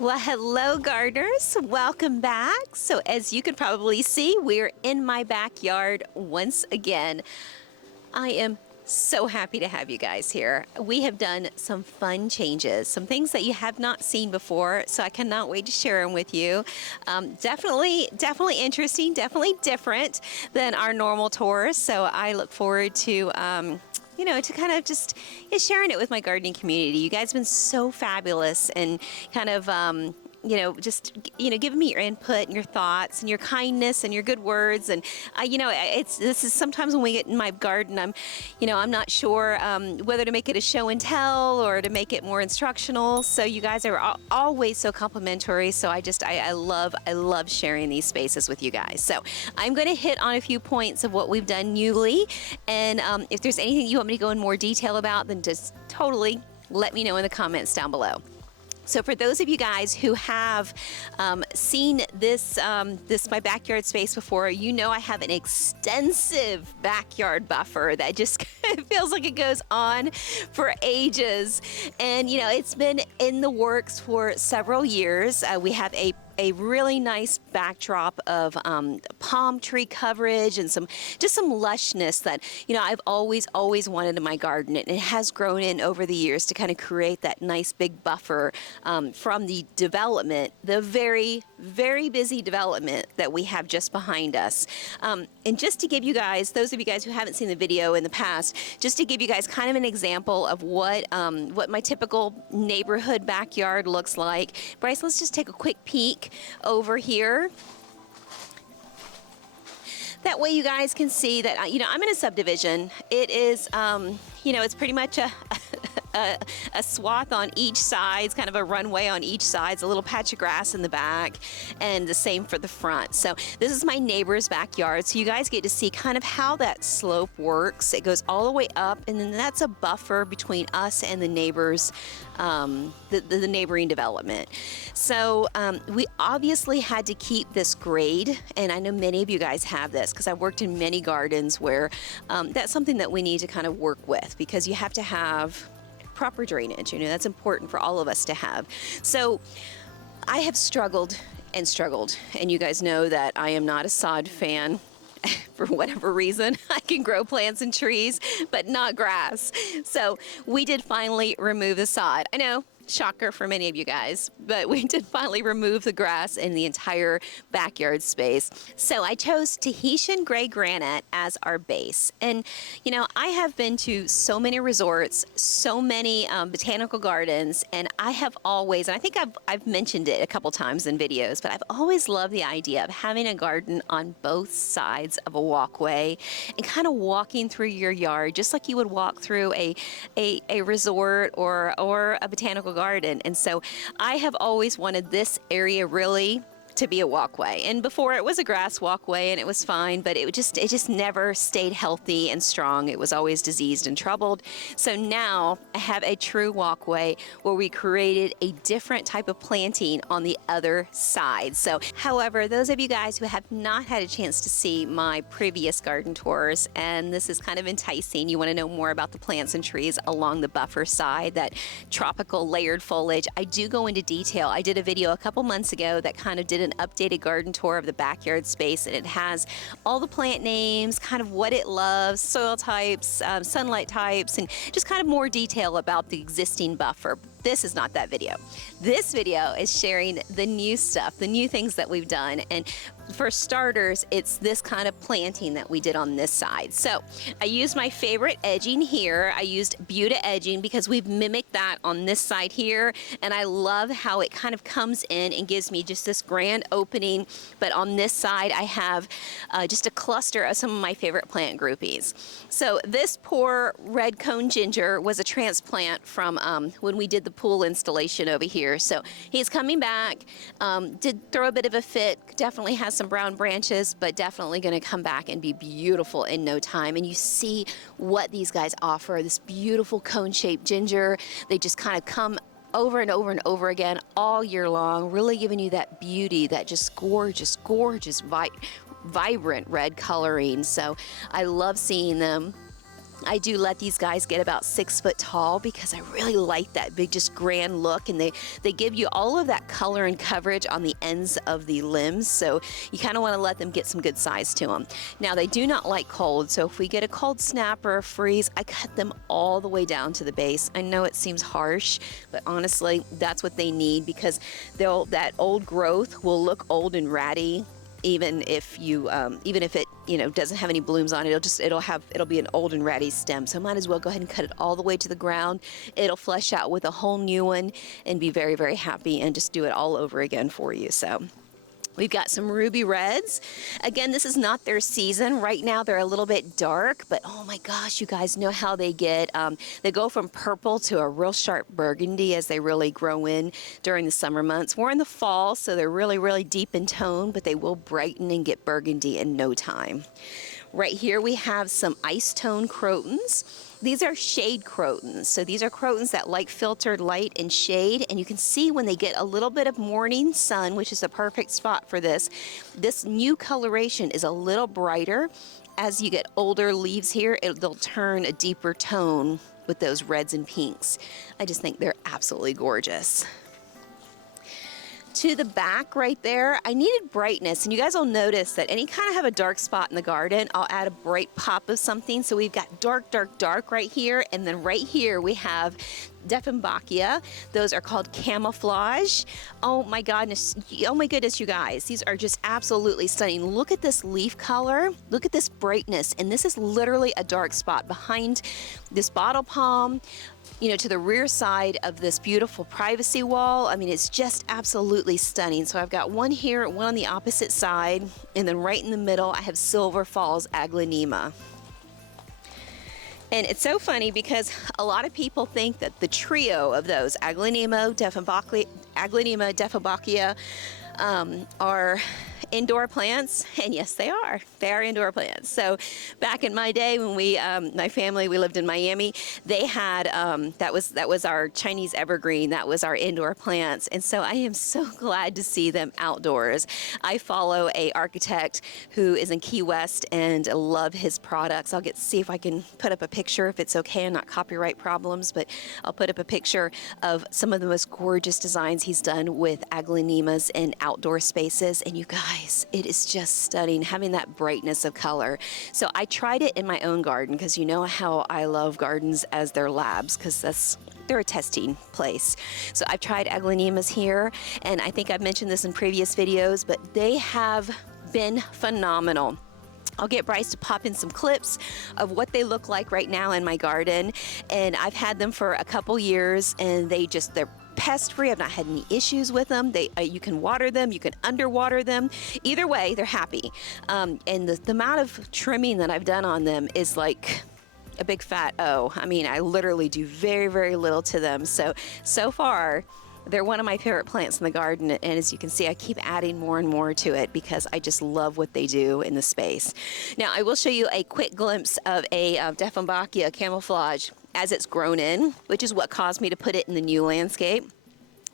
Well, hello gardeners, welcome back. So as you can probably see, we're in my backyard once again. I am so happy to have you guys here. We have done some fun changes, some things that you have not seen before, so I cannot wait to share them with you. Definitely interesting, definitely different than our normal tours, so I look forward to to kind of just sharing it with my gardening community. You guys have been so fabulous and kind of, giving me your input and your thoughts and your kindness and your good words. And, this is sometimes when we get in my garden, I'm not sure whether to make it a show and tell or to make it more instructional. So you guys are always so complimentary. So I love sharing these spaces with you guys. So I'm going to hit on a few points of what we've done newly. And if there's anything you want me to go in more detail about, then just totally let me know in the comments down below. So for those of you guys who have seen this my backyard space before, you know I have an extensive backyard buffer that just feels like it goes on for ages. And it's been in the works for several years. We have a really nice backdrop of palm tree coverage and some lushness that I've always wanted in my garden, and it has grown in over the years to kind of create that nice big buffer from the development, the very busy development that we have just behind us. And just to give you guys, those of you guys who haven't seen the video in the past, just to give you guys kind of an example of what my typical neighborhood backyard looks like. Bryce, let's just take a quick peek over here. That way you guys can see that, I'm in a subdivision. It is, it's pretty much a swath on each side. It's kind of a runway on each side. It's a little patch of grass in the back, and the same for the front. So this is my neighbor's backyard. So you guys get to see kind of how that slope works. It goes all the way up, and then that's a buffer between us and the neighbors, the neighboring development. So we obviously had to keep this grade, and I know many of you guys have this because I've worked in many gardens where that's something that we need to kind of work with, because you have to have proper drainage. That's important for all of us to have. So I have struggled, and you guys know that I am not a sod fan. For whatever reason, I can grow plants and trees, but not grass. So we did finally remove the sod. I know, shocker for many of you guys, but we did finally remove the grass in the entire backyard space. So I chose Tahitian gray granite as our base. And I have been to so many resorts, so many botanical gardens, and I have always, and I think I've mentioned it a couple times in videos, but I've always loved the idea of having a garden on both sides of a walkway and kind of walking through your yard just like you would walk through a resort or a botanical garden. And so I have always wanted this area really to be a walkway. And before it was a grass walkway and it was fine, but it just never stayed healthy and strong. It was always diseased and troubled. So now I have a true walkway where we created a different type of planting on the other side. So, however, those of you guys who have not had a chance to see my previous garden tours, and this is kind of enticing, you want to know more about the plants and trees along the buffer side, that tropical layered foliage, I do go into detail. I did a video a couple months ago that kind of did an updated garden tour of the backyard space, and it has all the plant names, kind of what it loves, soil types, sunlight types, and just kind of more detail about the existing buffer. This is not that video. This video is sharing the new stuff, the new things that we've done. And for starters, it's this kind of planting that we did on this side. So I used my favorite edging here. I used Buta edging because we've mimicked that on this side here. And I love how it kind of comes in and gives me just this grand opening. But on this side, I have just a cluster of some of my favorite plant groupies. So this poor red cone ginger was a transplant from when we did the pool installation over here. So he's coming back, did throw a bit of a fit, definitely has some brown branches, but definitely going to come back and be beautiful in no time. And you see what these guys offer, this beautiful cone-shaped ginger. They just kind of come over and over and over again all year long, really giving you that beauty, that just gorgeous, vibrant red coloring. So I love seeing them. I do let these guys get about 6 foot tall because I really like that big, just grand look, and they give you all of that color and coverage on the ends of the limbs, so you kind of want to let them get some good size to them. Now, they do not like cold, so if we get a cold snap or a freeze, I cut them all the way down to the base. I know it seems harsh, but honestly, that's what they need, because that old growth will look old and ratty. Even if it doesn't have any blooms on it, it'll be an old and ratty stem. So might as well go ahead and cut it all the way to the ground. It'll flesh out with a whole new one and be very, very happy, and just do it all over again for you. So we've got some ruby reds. Again, this is not their season. Right now they're a little bit dark, but oh my gosh, you guys know how they get. They go from purple to a real sharp burgundy as they really grow in during the summer months. We're in the fall, so they're really, really deep in tone, but they will brighten and get burgundy in no time. Right here we have some Icetone Crotons. These are shade crotons. So these are crotons that like filtered light and shade, and you can see when they get a little bit of morning sun, which is a perfect spot for this new coloration is a little brighter. As you get older leaves here, they'll turn a deeper tone with those reds and pinks. I just think they're absolutely gorgeous. To the back right there, I needed brightness, and you guys will notice that any kind of have a dark spot in the garden, I'll add a bright pop of something. So we've got dark, dark, dark right here, and then right here we have Diphylla. Those are called Camouflage. Oh my goodness, you guys, these are just absolutely stunning. Look at this leaf color, look at this brightness, and this is literally a dark spot behind this bottle palm, to the rear side of this beautiful privacy wall. I mean, it's just absolutely stunning. So I've got one here, one on the opposite side, and then right in the middle, I have Silver Falls Aglaonema. And it's so funny because a lot of people think that the trio of those, Aglaonema, Diphylla, are indoor plants, and yes, they are. They are indoor plants. So back in my day when my family, we lived in Miami, they had, that was our Chinese evergreen, that was our indoor plants. And so I am so glad to see them outdoors. I follow an architect who is in Key West and love his products. I'll see if I can put up a picture, if it's okay and not copyright problems, but I'll put up a picture of some of the most gorgeous designs he's done with aglaonemas in outdoor spaces. And you guys, it is just stunning, having that brightness of color. So I tried it in my own garden, because you know how I love gardens as their labs, because they're a testing place. So I've tried aglaonemas here, and I think I've mentioned this in previous videos, but they have been phenomenal. I'll get Bryce to pop in some clips of what they look like right now in my garden, and I've had them for a couple years, and they're pest-free. I've not had any issues with them. You can water them, you can underwater them. Either way, they're happy. And the amount of trimming that I've done on them is like a big fat O. I mean, I literally do very, very little to them. So far, they're one of my favorite plants in the garden, and as you can see, I keep adding more and more to it because I just love what they do in the space. Now, I will show you a quick glimpse of a Diphylla Camouflage as it's grown in, which is what caused me to put it in the new landscape.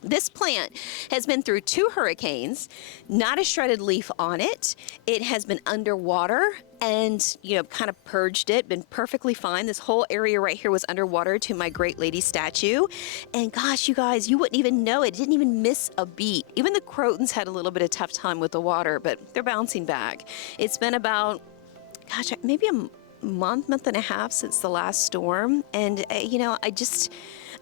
This plant has been through 2 hurricanes, not a shredded leaf on it. It has been underwater and, kind of purged it, been perfectly fine. This whole area right here was underwater to my Great Lady statue. And gosh, you guys, you wouldn't even know it. It didn't even miss a beat. Even the crotons had a little bit of tough time with the water, but they're bouncing back. It's been about, gosh, maybe a month and a half since the last storm. And,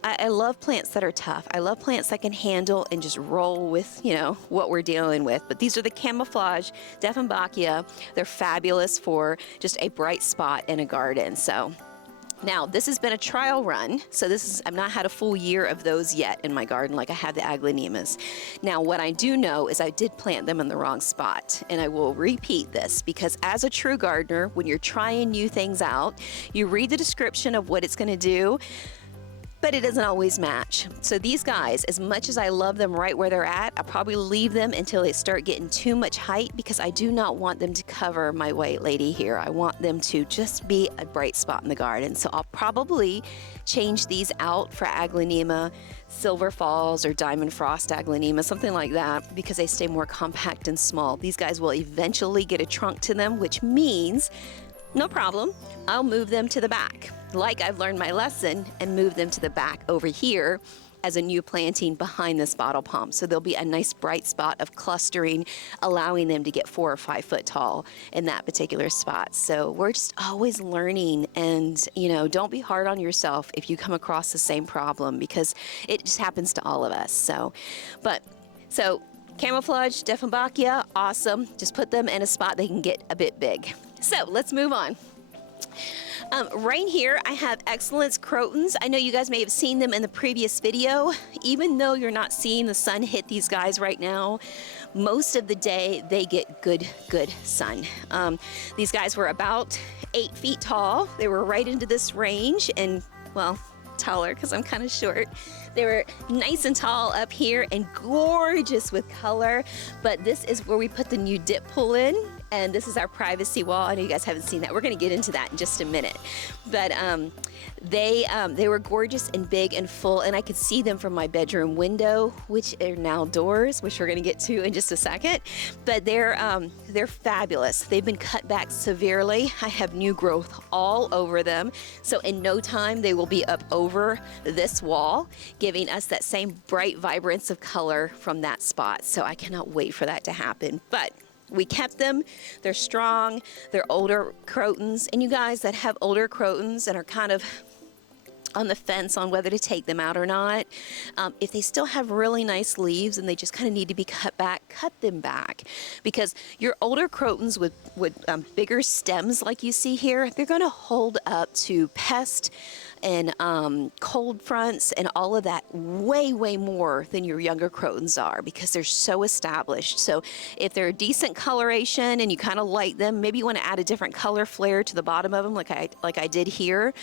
I love plants that are tough. I love plants that can handle and just roll with, what we're dealing with. But these are the Camouflage Diphylla. They're fabulous for just a bright spot in a garden. So now this has been a trial run. So I've not had a full year of those yet in my garden like I have the aglaonemas. Now what I do know is I did plant them in the wrong spot, and I will repeat this because as a true gardener, when you're trying new things out, you read the description of what it's going to do, but it doesn't always match. So these guys, as much as I love them right where they're at, I'll probably leave them until they start getting too much height, because I do not want them to cover my White Lady here. I want them to just be a bright spot in the garden. So I'll probably change these out for aglaonema, Silver Falls, or Diamond Frost aglaonema, something like that, because they stay more compact and small. These guys will eventually get a trunk to them, which means no problem. I'll move them to the back, like I've learned my lesson, and move them to the back over here as a new planting behind this bottle palm. So there'll be a nice bright spot of clustering, allowing them to get 4 or 5 foot tall in that particular spot. So we're just always learning, and you know, don't be hard on yourself if you come across the same problem, because it just happens to all of us. So camouflage, Dieffenbachia, awesome. Just put them in a spot they can get a bit big. So let's move on. Right here, I have Excellence Crotons. I know you guys may have seen them in the previous video. Even though you're not seeing the sun hit these guys right now, most of the day they get good sun. These guys were about 8 feet tall. They were right into this range, and well, taller because I'm kind of short. They were nice and tall up here and gorgeous with color, but this is where we put the new dip pool in, and this is our privacy wall. I know you guys haven't seen that. We're going to get into that in just a minute, but they were gorgeous and big and full, and I could see them from my bedroom window, which are now doors, which we're going to get to in just a second. But they're fabulous. They've been cut back severely. I have new growth all over them, so in no time they will be up over this wall, giving us that same bright vibrance of color from that spot. So I cannot wait for that to happen. But we kept them. They're strong. They're older crotons. And you guys that have older crotons and are kind of on the fence on whether to take them out or not, if they still have really nice leaves and they just kind of need to be cut back, cut them back. Because your older crotons with bigger stems like you see here, they're going to hold up to pest and cold fronts and all of that way more than your younger crotons are, because they're so established. So if they're a decent coloration and you kind of like them, maybe you want to add a different color flare to the bottom of them like I did here,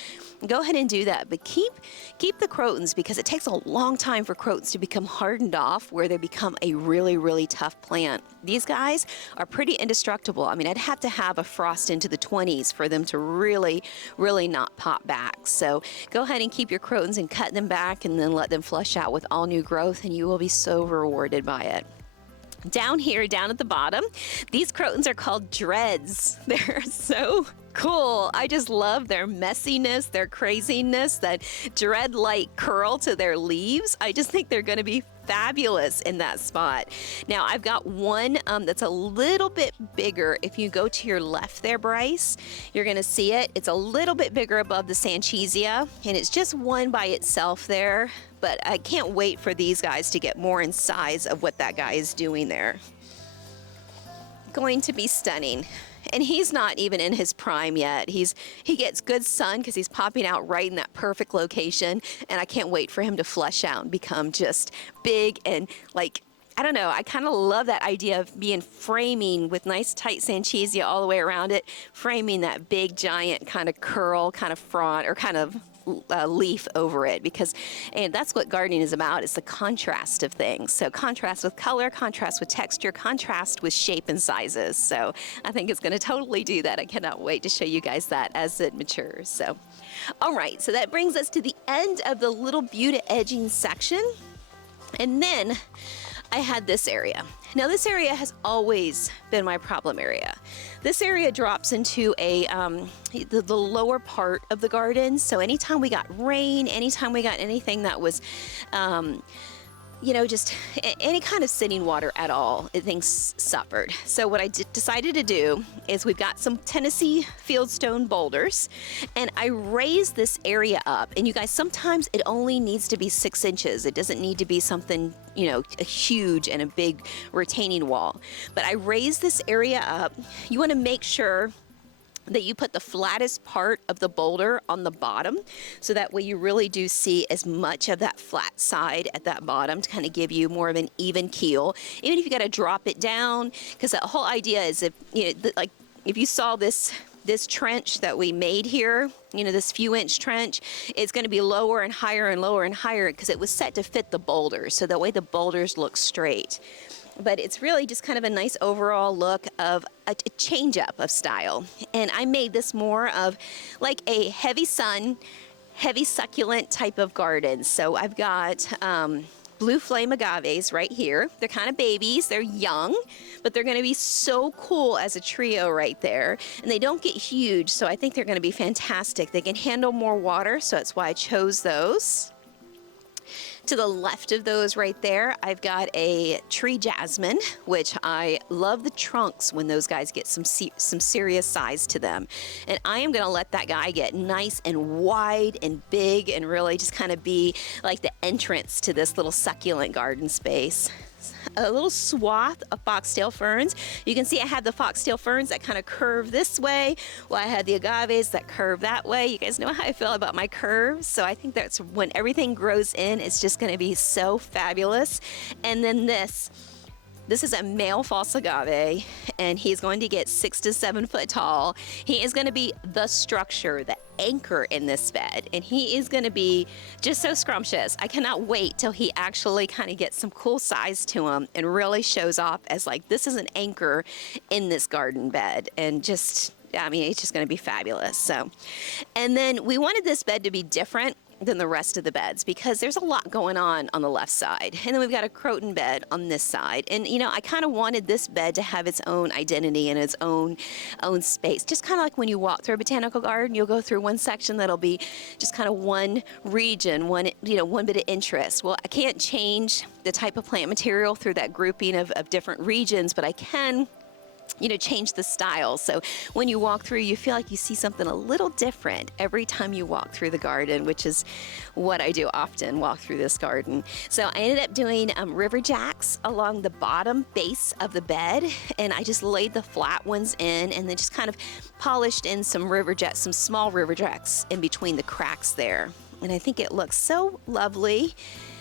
go ahead and do that. But keep the crotons, because it takes a long time for crotons to become hardened off where they become a really tough plant. These guys are pretty indestructible. I mean, I'd have to have a frost into the 20s for them to really not pop back. So go ahead and keep your crotons and cut them back, and then let them flush out with all new growth, and you will be so rewarded by it. Down here, down at the bottom, these crotons are called dreads. They're so cool. I just love their messiness, their craziness, that dread-like curl to their leaves. I just think they're going to be fabulous in that spot. Now, I've got one that's a little bit bigger. If you go to your left there, Bryce, you're going to see it. It's a little bit bigger above the Sanchizia, and it's just one by itself there. But I can't wait for these guys to get more in size of what that guy is doing there. Going to be stunning. And he's not even in his prime yet. He gets good sun because he's popping out right in that perfect location, and I can't wait for him to flush out and become just big and like, I don't know, I kind of love that idea of being framing with nice tight Sanchizia all the way around it, framing that big giant kind of curl, kind of frond, or kind of leaf over it, and that's what gardening is about. It's the contrast of things. So contrast with color, contrast with texture, contrast with shape and sizes. So I think it's going to totally do that. I cannot wait to show you guys that as it matures. So, all right, so that brings us to the end of the little Buta edging section. And then I had this area. Now this area has always been my problem area. This area drops into the lower part of the garden. So anytime we got rain, anytime we got anything that was, you know, just any kind of sitting water at all, things suffered. So what I decided to do is, we've got some Tennessee fieldstone boulders, and I raised this area up. And you guys, sometimes it only needs to be 6 inches. It doesn't need to be something, you know, a huge and a big retaining wall. But I raised this area up. You want to make sure that you put the flattest part of the boulder on the bottom, so that way you really do see as much of that flat side at that bottom to kind of give you more of an even keel. Even if you got to drop it down, because the whole idea is, if you know, like if you saw this trench that we made here, you know, this few inch trench, it's going to be lower and higher and lower and higher, because it was set to fit the boulders, so that way the boulders look straight. But it's really just kind of a nice overall look of a change up of style. And I made this more of like a heavy sun, heavy succulent type of garden. So I've got blue flame agaves right here. They're kind of babies, they're young, but they're gonna be so cool as a trio right there. And they don't get huge, so I think they're gonna be fantastic. They can handle more water, so that's why I chose those. To the left of those right there, I've got a tree jasmine, which I love the trunks when those guys get some serious size to them. And I am gonna let that guy get nice and wide and big and really just kind of be like the entrance to this little succulent garden space. A little swath of foxtail ferns. You can see I have the foxtail ferns that kind of curve this way, while I had the agaves that curve that way. You guys know how I feel about my curves, so I think that's when everything grows in, it's just going to be so fabulous. And then this is a male false agave, and he's going to get 6 to 7 foot tall. He is going to be the structure, the anchor in this bed, and he is going to be just so scrumptious. I cannot wait till he actually kind of gets some cool size to him and really shows off as like, this is an anchor in this garden bed. And just, I mean, it's just going to be fabulous. So, and then we wanted this bed to be different than the rest of the beds because there's a lot going on the left side. And then we've got a croton bed on this side. And you know, I kind of wanted this bed to have its own identity and its own space. Just kind of like when you walk through a botanical garden, you'll go through one section that'll be just kind of one region, one bit of interest. Well, I can't change the type of plant material through that grouping of different regions, but I can, you know, change the style. So when you walk through, you feel like you see something a little different every time you walk through the garden, which is what I do often, walk through this garden. So I ended up doing river jacks along the bottom base of the bed, and I just laid the flat ones in and then just kind of polished in some river jacks, some small river jacks in between the cracks there. And I think it looks so lovely.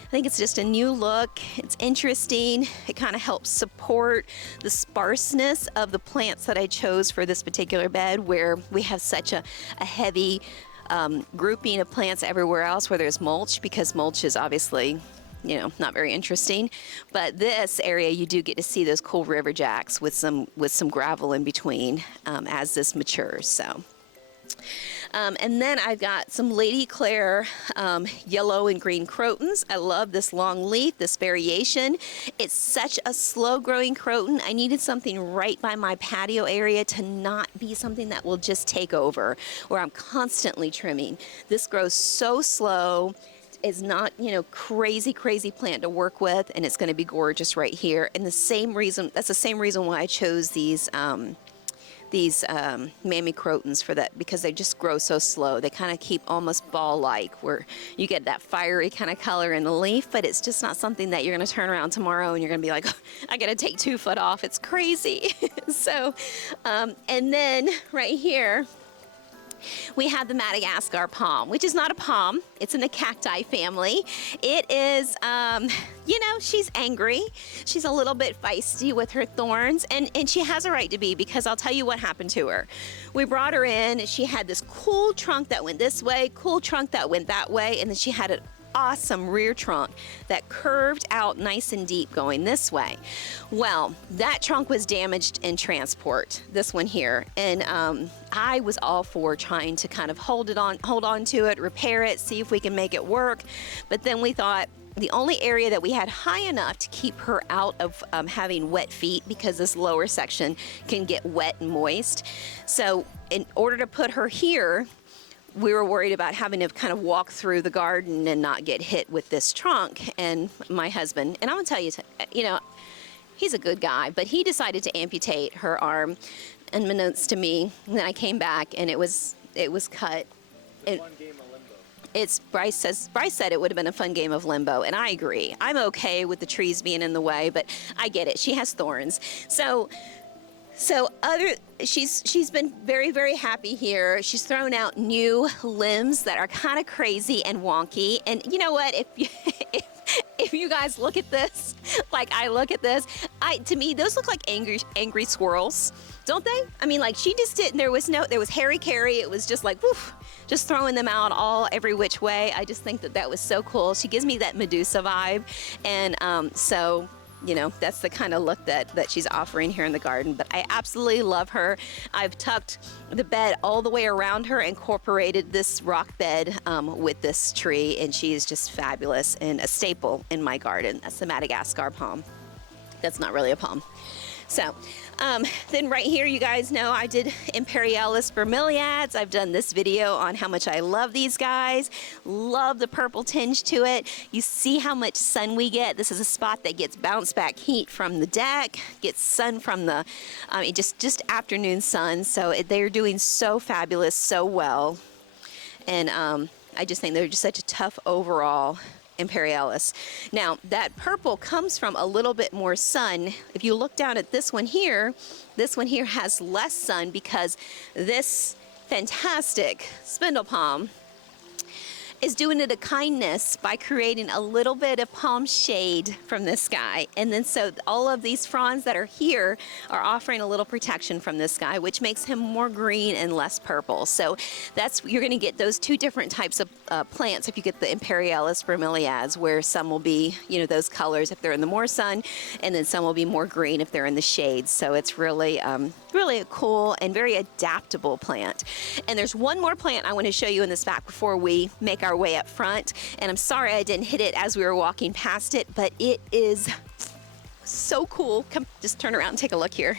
I think it's just a new look. It's interesting. It kind of helps support the sparseness of the plants that I chose for this particular bed, where we have such a heavy grouping of plants everywhere else where there's mulch, because mulch is obviously, you know, not very interesting. But this area, you do get to see those cool river jacks with some gravel in between as this matures. So. And then I've got some Lady Claire yellow and green crotons. I love this long leaf, this variation. It's such a slow growing croton. I needed something right by my patio area to not be something that will just take over, where I'm constantly trimming. This grows so slow. Is not, you know, crazy plant to work with, and it's going to be gorgeous right here. And that's the same reason why I chose these mammy crotons for that, because they just grow so slow. They kind of keep almost ball-like, where you get that fiery kind of color in the leaf, but it's just not something that you're going to turn around tomorrow and you're going to be like, oh, I got to take 2 foot off. It's crazy. So, and then right here, we have the Madagascar palm, which is not a palm. It's in the cacti family. It is, you know, she's angry. She's a little bit feisty with her thorns, and she has a right to be, because I'll tell you what happened to her. We brought her in, and she had this cool trunk that went this way, cool trunk that went that way, and then she had an awesome rear trunk that curved out nice and deep going this way. Well, that trunk was damaged in transport, this one here, and I was all for trying to kind of hold on to it, repair it, see if we can make it work. But then we thought the only area that we had high enough to keep her out of having wet feet, because this lower section can get wet and moist. So in order to put her here, we were worried about having to kind of walk through the garden and not get hit with this trunk. And my husband, and I'm gonna tell you, you know, he's a good guy, but he decided to amputate her arm, unbeknownst to me. And then I came back and it was cut. Fun game of limbo. It's Bryce said it would have been a fun game of limbo, and I agree. I'm okay with the trees being in the way, but I get it. She has thorns. She's been very happy here. She's thrown out new limbs that are kind of crazy and wonky. And you know what? If you guys look at this, like I look at this, to me those look like angry squirrels, don't they? I mean, like she just didn't. There was Harry Carey. It was just like woof, just throwing them out every which way. I just think that was so cool. She gives me that Medusa vibe, and so you know, that's the kind of look that she's offering here in the garden. But I absolutely love her. I've tucked the bed all the way around her, incorporated this rock bed with this tree, and she is just fabulous and a staple in my garden. That's the Madagascar palm. That's not really a palm. So then right here, you guys know I did Imperialis vermiliads. I've done this video on how much I love these guys. Love the purple tinge to it. You see how much sun we get. This is a spot that gets bounce back heat from the deck, gets sun from the, just afternoon sun. So they're doing so fabulous, so well. And I just think they're just such a tough overall Imperialis. Now that purple comes from a little bit more sun. If you look down at this one here has less sun because this fantastic spindle palm is doing it a kindness by creating a little bit of palm shade from this guy. And then so all of these fronds that are here are offering a little protection from this guy, which makes him more green and less purple. So you're gonna get those two different types of plants if you get the Imperialis vermiliads, where some will be, you know, those colors if they're in the more sun, and then some will be more green if they're in the shade. So it's really, really a cool and very adaptable plant. And there's one more plant I want to show you in this back before we make our way up front. And I'm sorry I didn't hit it as we were walking past it, but it is so cool. Come, just turn around and take a look here.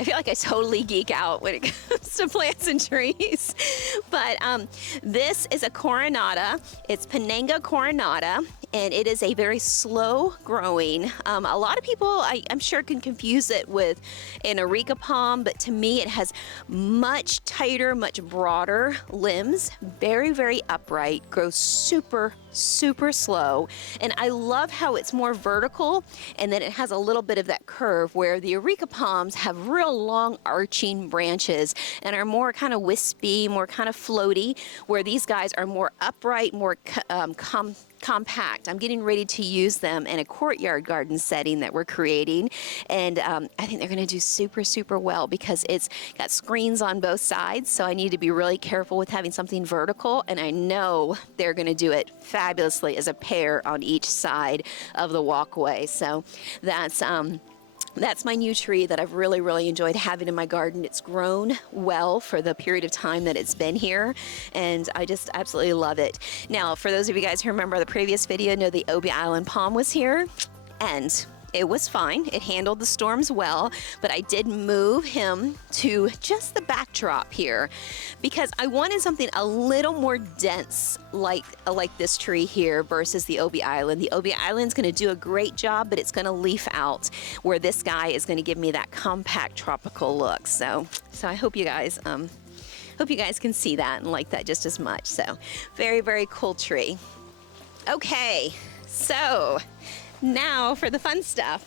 I feel like I totally geek out when it comes to plants and trees. But this is a Coronada. It's Panga Coronada, and it is a very slow growing. A lot of people, I'm sure, can confuse it with an areca palm, but to me it has much tighter, much broader limbs, very, very upright, grows super, super slow. And I love how it's more vertical, and then it has a little bit of that curve, where the areca palms have real long arching branches and are more kind of wispy, more kind of floaty, where these guys are more upright, more compact. I'm getting ready to use them in a courtyard garden setting that we're creating, and I think they're going to do super, super well because it's got screens on both sides, so I need to be really careful with having something vertical, and I know they're going to do it fabulously as a pair on each side of the walkway. So that's my new tree that I've really, really enjoyed having in my garden. It's grown well for the period of time that it's been here, and I just absolutely love it. Now, for those of you guys who remember the previous video, know the Obi Island palm was here, and it was fine. It handled the storms well, but I did move him to just the backdrop here because I wanted something a little more dense like this tree here versus the Obi Island. The Obi Island's gonna do a great job, but it's gonna leaf out, where this guy is gonna give me that compact tropical look. So I hope you guys can see that and like that just as much. So very, very cool tree. Okay, so now for the fun stuff.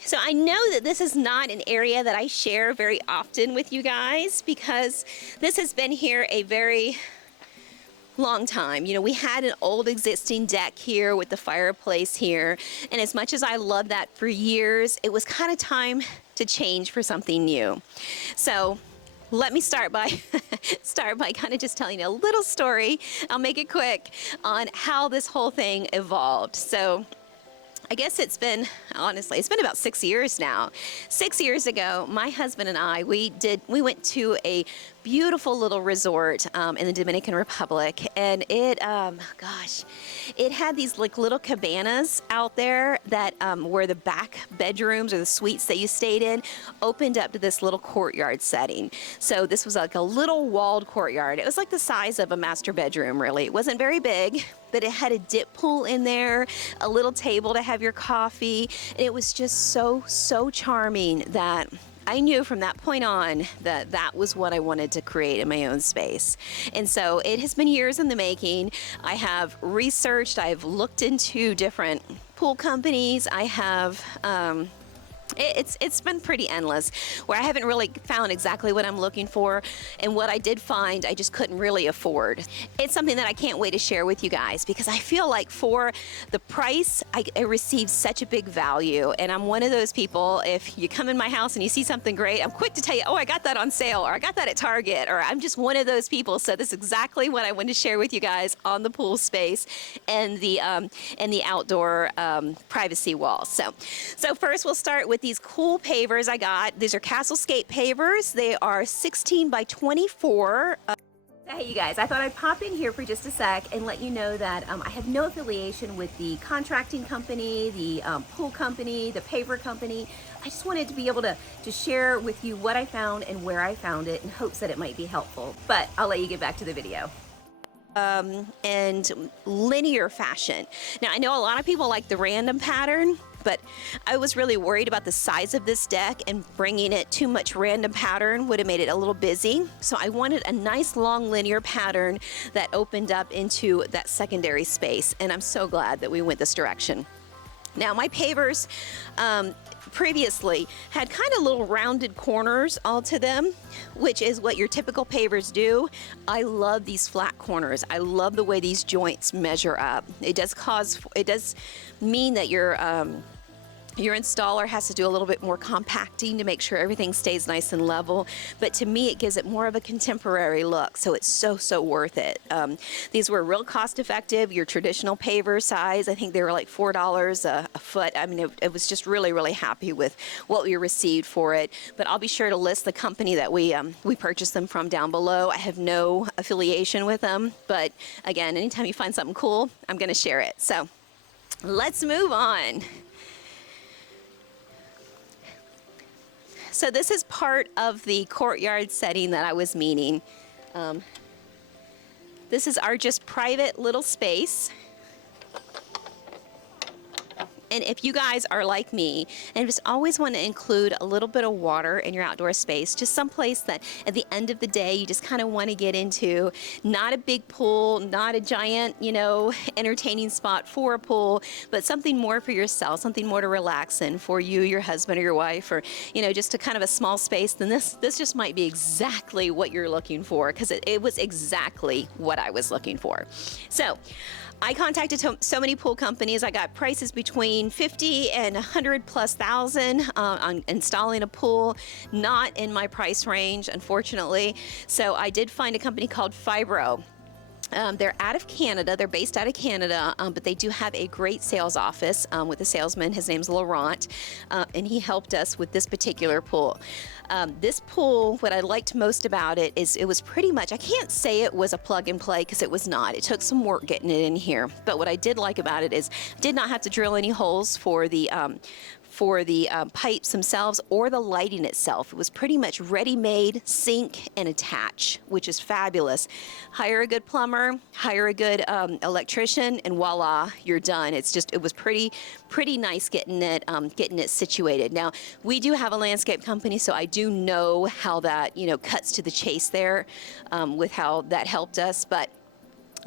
So I know that this is not an area that I share very often with you guys because this has been here a very long time. You know, we had an old existing deck here with the fireplace here, and as much as I loved that for years, it was kind of time to change for something new. So let me start by kind of just telling you a little story. I'll make it quick on how this whole thing evolved. So I guess it's been about 6 years now. 6 years ago, my husband and I, we went to a beautiful little resort in the Dominican Republic, and it had these like little cabanas out there that where the back bedrooms or the suites that you stayed in opened up to this little courtyard setting. So this was like a little walled courtyard. It was like the size of a master bedroom, really. It wasn't very big, but it had a dip pool in there, a little table to have your coffee, and it was just so charming that I knew from that point on that that was what I wanted to create in my own space. And so it has been years in the making. I have researched, I've looked into different pool companies. I have It's been pretty endless, where I haven't really found exactly what I'm looking for, and what I did find I just couldn't really afford. It's something that I can't wait to share with you guys, because I feel like for the price I received such a big value. And I'm one of those people, if you come in my house and you see something great, I'm quick to tell you, oh, I got that on sale, or I got that at Target, or I'm just one of those people. So this is exactly what I wanted to share with you guys on the pool space and the outdoor privacy wall. So first we'll start with these cool pavers I got. These are Castlescape pavers. They are 16 by 24. Hey you guys, I thought I'd pop in here for just a sec and let you know that I have no affiliation with the contracting company, the pool company, the paver company. I just wanted to be able to share with you what I found and where I found it in hopes that it might be helpful. But I'll let you get back to the video. And linear fashion. Now I know a lot of people like the random pattern, but I was really worried about the size of this deck, and bringing it too much random pattern would have made it a little busy. So I wanted a nice long linear pattern that opened up into that secondary space, and I'm so glad that we went this direction. Now my pavers previously had kind of little rounded corners all to them, which is what your typical pavers do. I love these flat corners. I love the way these joints measure up. It does mean that your installer has to do a little bit more compacting to make sure everything stays nice and level, but to me it gives it more of a contemporary look, so it's so worth it. These were real cost effective, your traditional paver size. I think they were like $4 a foot. I mean, it was just really happy with what we received for it, but I'll be sure to list the company that we purchased them from down below. I have no affiliation with them, but again, anytime you find something cool, I'm gonna share it. So let's move on. So this is part of the courtyard setting that I was meaning. This is our just private little space. And if you guys are like me and just always want to include a little bit of water in your outdoor space, just someplace that at the end of the day you just kind of want to get into, not a big pool, not a giant, entertaining spot for a pool, but something more for yourself, something more to relax in for you, your husband or your wife, or just a kind of a small space, then this just might be exactly what you're looking for, because it was exactly what I was looking for. So I contacted so many pool companies. I got prices between 50 and 100 plus thousand on installing a pool, not in my price range, unfortunately. So I did find a company called Fibro. They're out of Canada. They're based out of Canada, but they do have a great sales office with a salesman. His name's Laurent, and he helped us with this particular pool. This pool, what I liked most about it is it was pretty much, I can't say it was a plug and play because it was not. It took some work getting it in here. But what I did like about it is I did not have to drill any holes for the pipes themselves or the lighting itself. It was pretty much ready-made, sink and attach, which is fabulous. Hire a good plumber, hire a good electrician, and voila, you're done. It was pretty nice getting it situated. Now, we do have a landscape company, so I do know how that cuts to the chase there with how that helped us, but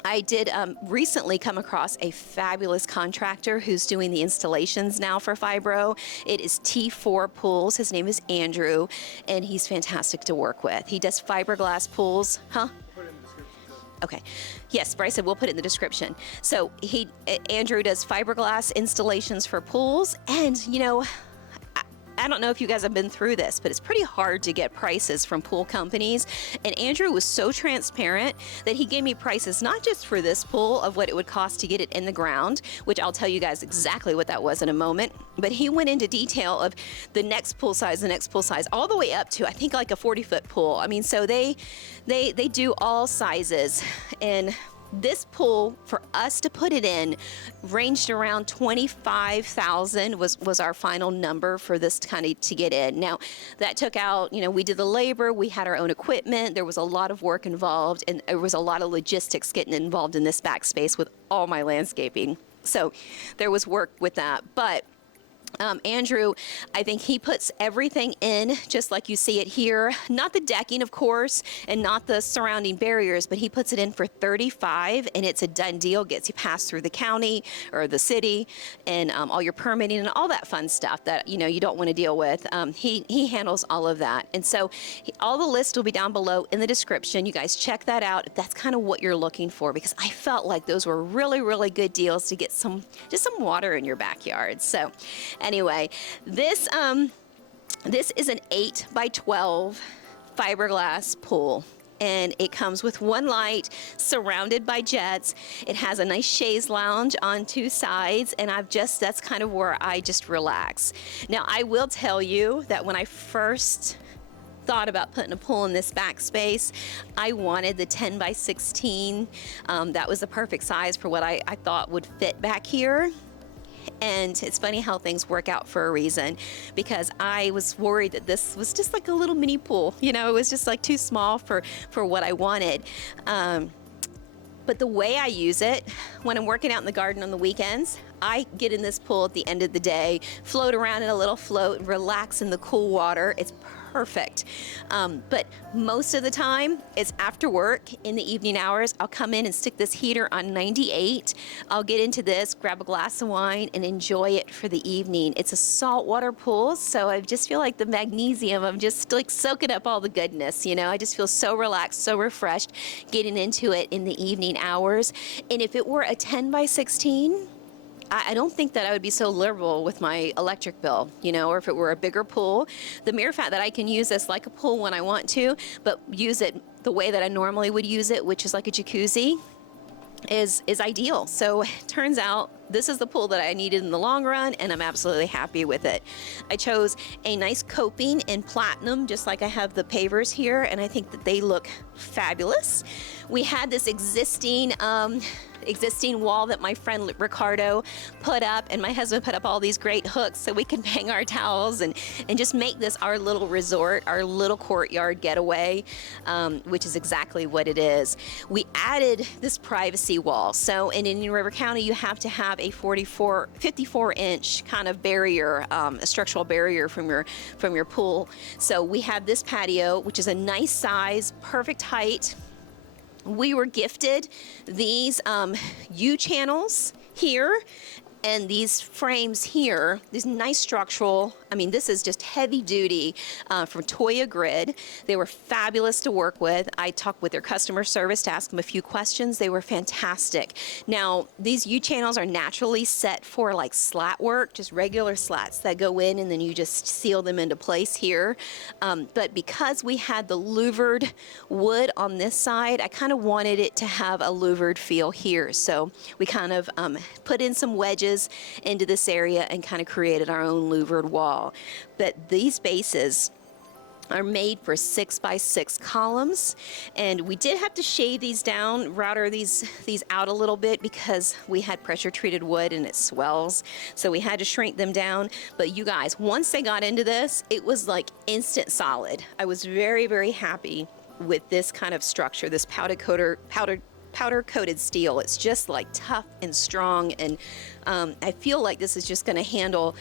I did recently come across a fabulous contractor who's doing the installations now for Fibro. It is T4 Pools. His name is Andrew, and he's fantastic to work with. He does fiberglass pools. Huh? Put it in the description too. Okay. Yes, Bryce said we'll put it in the description. So Andrew does fiberglass installations for pools, and I don't know if you guys have been through this, but it's pretty hard to get prices from pool companies. And Andrew was so transparent that he gave me prices not just for this pool of what it would cost to get it in the ground, which I'll tell you guys exactly what that was in a moment, but he went into detail of the next pool size, all the way up to I think like a 40-foot pool. I mean, so they do all sizes, and this pool, for us to put it in, ranged around 25,000 was our final number for this kind of to get in. Now, that took out, we did the labor, we had our own equipment, there was a lot of work involved, and there was a lot of logistics getting involved in this backspace with all my landscaping. So there was work with that, but Andrew, I think he puts everything in just like you see it here. Not the decking, of course, and not the surrounding barriers, but he puts it in for $35, and it's a done deal. Gets you passed through the county or the city, and all your permitting and all that fun stuff that you don't want to deal with. He handles all of that, and so all the list will be down below in the description. You guys check that out if that's kind of what you're looking for, because I felt like those were really, really good deals to get just some water in your backyard. So. Anyway, this is an 8 by 12 fiberglass pool, and it comes with one light surrounded by jets. It has a nice chaise lounge on 2 sides, and that's kind of where I just relax. Now, I will tell you that when I first thought about putting a pool in this back space, I wanted the 10 by 16. That was the perfect size for what I thought would fit back here. And it's funny how things work out for a reason, because I was worried that this was just like a little mini pool. It was just like too small for what I wanted. But the way I use it, when I'm working out in the garden on the weekends, I get in this pool at the end of the day, float around in a little float, and relax in the cool water. It's perfect. But most of the time, it's after work in the evening hours. I'll come in and stick this heater on 98. I'll get into this, grab a glass of wine, and enjoy it for the evening. It's a saltwater pool, so I just feel like the magnesium, I'm just like soaking up all the goodness, I just feel so relaxed, so refreshed getting into it in the evening hours. And if it were a 10 by 16, I don't think that I would be so liberal with my electric bill, or if it were a bigger pool. The mere fact that I can use this like a pool when I want to, but use it the way that I normally would use it, which is like a jacuzzi, is ideal. So it turns out this is the pool that I needed in the long run, and I'm absolutely happy with it. I chose a nice coping in platinum, just like I have the Pavers here, and I think that they look fabulous. We had this existing wall that my friend Ricardo put up, and my husband put up all these great hooks so we can hang our towels and just make this our little resort, our little courtyard getaway, which is exactly what it is. We added this privacy wall. So in Indian River County, you have to have a 54-inch kind of barrier, a structural barrier from your pool. So we have this patio, which is a nice size, perfect height. We were gifted these U-channels here, and these frames here, these nice structural, this is just heavy duty from Toya Grid. They were fabulous to work with. I talked with their customer service to ask them a few questions. They were fantastic. Now, these U-channels are naturally set for like slat work, just regular slats that go in and then you just seal them into place here. But because we had the louvered wood on this side, I kind of wanted it to have a louvered feel here. So we kind of put in some wedges into this area and kind of created our own louvered wall. But these bases are made for 6 by 6 columns, and we did have to shave these down, router these out a little bit because we had pressure treated wood and it swells, so we had to shrink them down. But you guys, once they got into this, it was like instant solid. I was very, very happy with this kind of structure, this powder coated steel. It's just like tough and strong, and I feel like this is just going to handle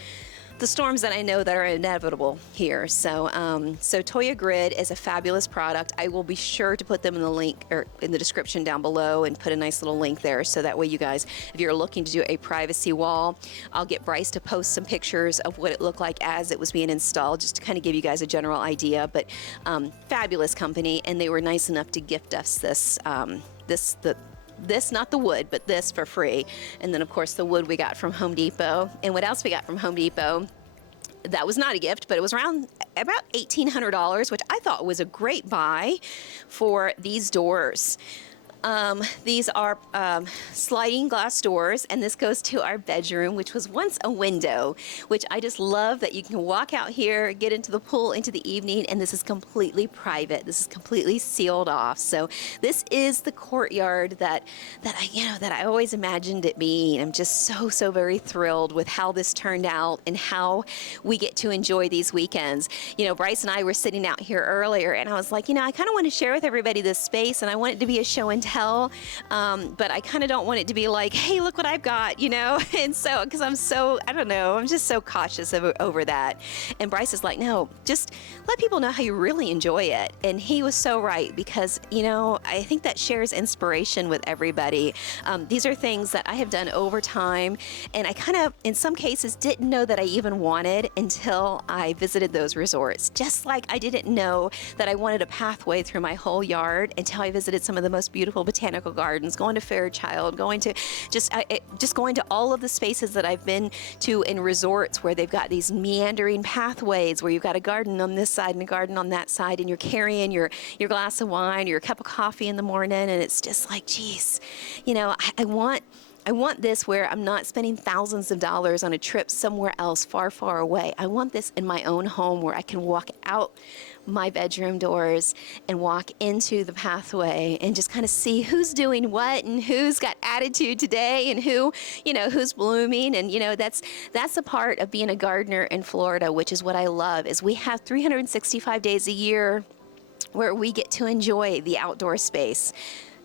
the storms that I know that are inevitable here. So Toya Grid is a fabulous product. I will be sure to put them in the link or in the description down below and put a nice little link there, so that way you guys, if you're looking to do a privacy wall, I'll get Bryce to post some pictures of what it looked like as it was being installed, just to kind of give you guys a general idea. But fabulous company, and they were nice enough to gift us this not the wood, but this for free. And then of course the wood we got from Home Depot. And what else we got from Home Depot? That was not a gift, but it was around about $1,800, which I thought was a great buy for these doors. These are sliding glass doors, and this goes to our bedroom, which was once a window, which I just love that you can walk out here, get into the pool into the evening, and this is completely private. This is completely sealed off. So this is the courtyard that I always imagined it being. I'm just so very thrilled with how this turned out and how we get to enjoy these weekends. Bryce and I were sitting out here earlier, and I was like, I kind of want to share with everybody this space, and I want it to be a show and tell. tell, but I kind of don't want it to be like, hey, look what I've got, you know? And so, because I don't know, I'm just so cautious over that. And Bryce is like, no, just let people know how you really enjoy it. And he was so right, because, you know, I think that shares inspiration with everybody. These are things that I have done over time, and I kind of, in some cases, didn't know that I even wanted until I visited those resorts. Just like I didn't know that I wanted a pathway through my whole yard until I visited some of the most beautiful botanical gardens, going to Fairchild, going to just going to all of the spaces that I've been to in resorts where they've got these meandering pathways where you've got a garden on this side and a garden on that side, and you're carrying your glass of wine or your cup of coffee in the morning, and it's just like, geez, you know, I want this where I'm not spending thousands of dollars on a trip somewhere else far, far away. I want this in my own home where I can walk out my bedroom doors and walk into the pathway and just kind of see who's doing what and who's got attitude today and who, you know, who's blooming. And, you know, that's a part of being a gardener in Florida, which is what I love, is we have 365 days a year where we get to enjoy the outdoor space.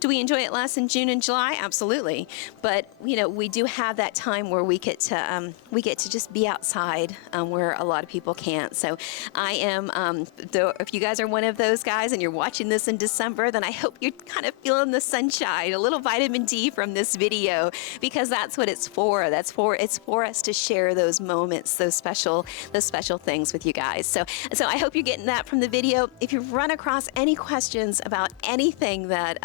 Do we enjoy it less in June and July? Absolutely. But, you know, we do have that time where we get to just be outside where a lot of people can't. So I am, if you guys are one of those guys and you're watching this in December, then I hope you're kind of feeling the sunshine, a little vitamin D from this video, because that's what it's for. It's for us to share those moments, those special things with you guys. So I hope you're getting that from the video. If you run across any questions about anything that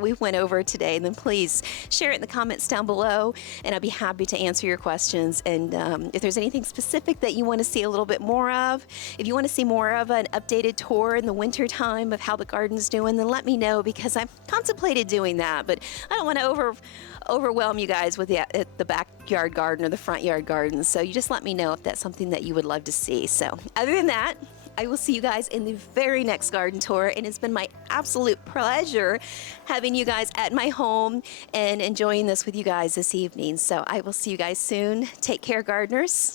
we went over today, then please share it in the comments down below, and I'll be happy to answer your questions. And if there's anything specific that you want to see a little bit more of, if you want to see more of an updated tour in the winter time of how the garden's doing, then let me know, because I've contemplated doing that, but I don't want to overwhelm you guys with the backyard garden or the front yard garden. So you just let me know if that's something that you would love to see. So other than that, I will see you guys in the very next garden tour, and it's been my absolute pleasure having you guys at my home and enjoying this with you guys this evening. So I will see you guys soon. Take care, gardeners.